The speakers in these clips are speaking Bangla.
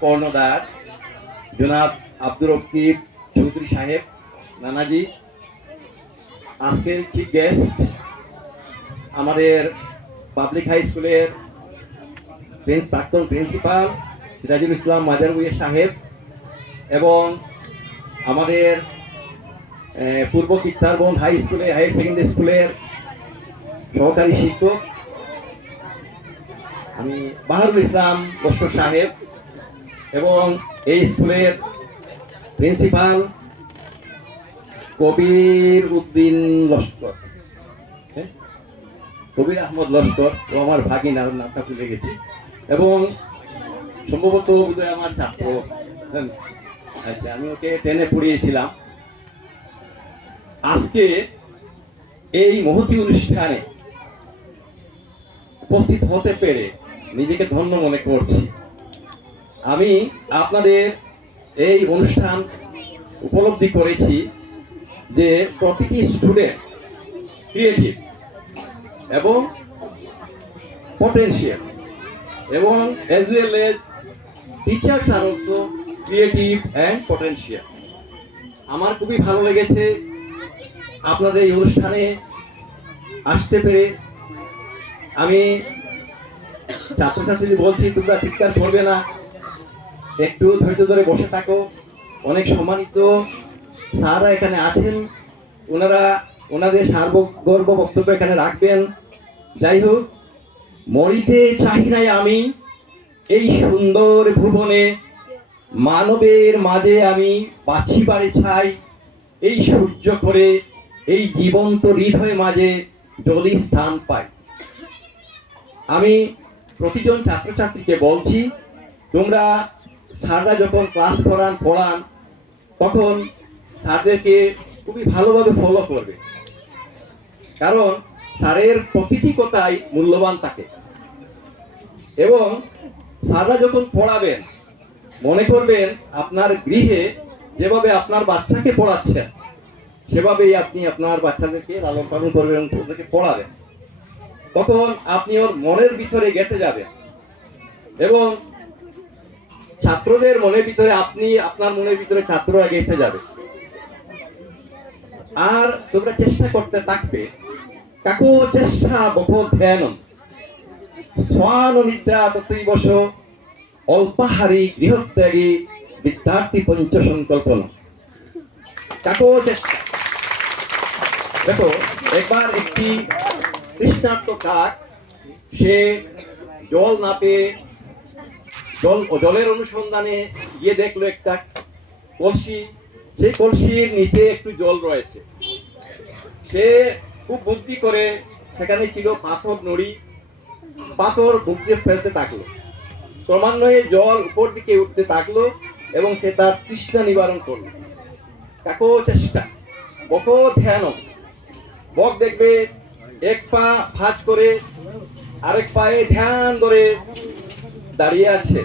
কর্ণধার জনাব আব্দুর রকিব চৌধুরী সাহেব, নানাজি। আজকের চিফ গেস্ট আমাদের পাবলিক হাই স্কুলের প্রাক্তন প্রিন্সিপাল সিরাজুল ইসলাম মাজার বুয়ে সাহেব এবং আমাদের পূর্ব কিত্তারবন হাই স্কুলে হায়ার সেকেন্ডারি স্কুলের সহকারী শিক্ষক আমি বাহারুল ইসলাম লস্কর সাহেব এবং এই স্কুলের প্রিন্সিপাল কবির উদ্দিন লস্কর হ্যাঁ? কবির আহমদ লস্কর ও আমার ভাগিনার নামটা ভুলে গেছি এবং সম্ভবত আমার ছাত্র হ্যাঁ। আচ্ছা আমি ওকে টেনে পড়িয়েছিলাম আজকে এই মহতি অনুষ্ঠানে উপস্থিত হতে পেরে নিজেকে ধন্য মনে করছি। আমি আপনাদের এই অনুষ্ঠান উপলব্ধি করেছি যে প্রতিটি স্টুডেন্ট ক্রিয়েটিভ এবং পটেনশিয়াল এবং অ্যাজ ওয়েল এজ টিচার্স আর অলসো ক্রিয়েটিভ অ্যান্ড পটেনশিয়াল আমার খুবই ভালো লেগেছে আপনাদের এই অনুষ্ঠানে আসতে পেরে ছাত্রছাত্রী বলছি, তোমরা চিৎকার করবে না, একটু ধৈর্য ধরে বসে থাকো। অনেক সম্মানিত স্যাররা এখানে আছেন। ওনারা ওনাদের সার্বগর্ব বক্তব্য এখানে রাখবেন। যাই হোক মরিতে চাহি নাই আমি, এই সুন্দর ভুবনে মানবের মাঝে আমি বাছিবারে ছাই, এই সূর্য করে এই জীবন্ত হৃদয় মাঝে জলি স্থান পাই। আমি প্রতিজন ছাত্রছাত্রীকে বলছি, তোমরা স্যাররা যখন ক্লাস করান, পড়ান, তখন স্যারদেরকে খুবই ভালোভাবে ফলো করবে। কারণ স্যারের প্রতিটি কথাই মূল্যবান থাকে এবং স্যাররা যখন পড়াবেন, মনে করবেন আপনার গৃহে যেভাবে আপনার বাচ্চাকে পড়াচ্ছেন, সেভাবেই আপনি আপনার বাচ্চাদেরকে লালন পালন করবেন ওদেরকে পড়াবেন। তখন আপনি ওর মনের ভিতরে গেঁথে যাবেন। এবং ছাত্রদের মনের ভিতরে আপনি আপনার মনের ভিতরে ছাত্ররা গেঁথে যাবে। আর তোমরা চেষ্টা করতে থাকবে। কাকো, চেষ্টা বক ধ্যান স্বান নিদ্রা ততই বস। অল্পাহারী গৃহত্যাগী বিদ্যার্থী পঞ্চ সংকল্পনা কাকো, চেষ্টা। দেখো, একবার একটি তৃষ্ণার্ত কাক, সে জল না পেয়ে জল জলের অনুসন্ধানে গিয়ে দেখল একটা কলসি। সেই কলসির নিচে একটু জল রয়েছে। সে খুব বুদ্ধি করে সেখানে ছিল পাথর নড়ি। পাথর বুদ্ধি ফেলতে থাকল। ক্রমান্বয়ে জল উপর দিকে উঠতে থাকল এবং সে তার তৃষ্ণা নিবারণ করল। কাকো চেষ্টা, বকো ধ্যান বক দেখবে এক পা ভাঁজ করে, আরেক পায়ে ধ্যান ধরে দাঁড়িয়ে আছে।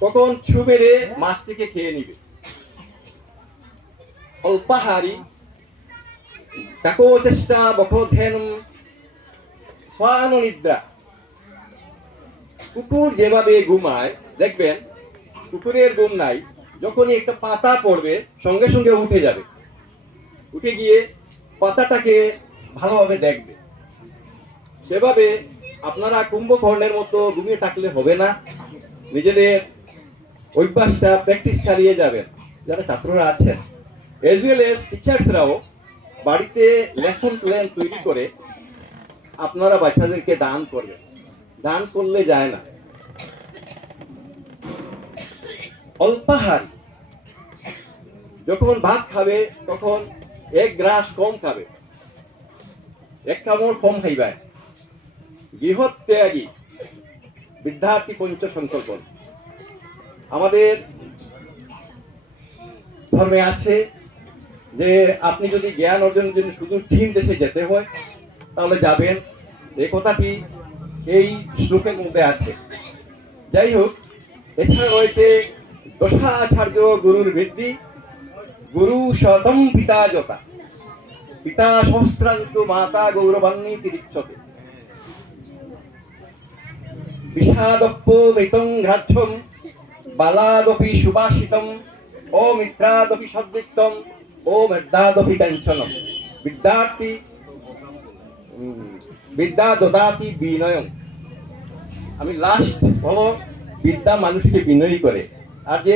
কখন ছু মেরে মাছটিকে খেয়ে নিবে। অল্পাহারি, তাকো চেষ্টা বক ধ্যান স্বান নিদ্রা। কুকুর যেভাবে ঘুমায়, দেখবেন, কুকুরের ঘুম নাই, যখনই একটা পাতা পড়বে, সঙ্গে সঙ্গে উঠে যাবে। উঠে গিয়ে পাতাটাকে ভালোভাবে দেখবে। সেভাবে আপনারা কুম্ভকর্ণের মতো ঘুমিয়ে থাকলে হবে না। নিজেদের অভ্যাসটা প্র্যাকটিস চালিয়ে যাবেন। যারা ছাত্ররা আছেন এজ ওয়েল এস টিচার্সরাও বাড়িতে লেসন প্ল্যান তৈরি করে আপনারা বাচ্চাদেরকে দান করবেন। দান করলে যায় না। অল্পাহার। যখন ভাত খাবে, তখন এক গ্রাস কম খাবে। এক কামড় কম খাইবায়। গৃহত্যাগী বিদ্যার্থী পঞ্চ সংকল্প। আমাদের ধর্মে আছে যে আপনি যদি জ্ঞান অর্জনের জন্য শুধু চীন দেশে যেতে হয়, তাহলে যাবেন। এই কথাটি এই শ্লোকের মধ্যে আছে। যাই হোক, এছাড়া রয়েছে দশাচার্য গুরুর বৃদ্ধি গুরু শতম পিতা যতা পিতা সহস্রান্ত মাতা গৌরবান্বিতি রিচ্ছতে বিষাদপ্প মৃতং গ্রাহ্যম বালাদপি সুবাসিতম ও মিত্রাদপি সদ্বৃত্তম ও মেদ্দাদপি কাঞ্চনম বিদ্যার্থী বিদ্যা দদাতি বিনয়ম আমি লাস্ট হলো বিদ্যা মানুষকে বিনয়ী করে। আর যে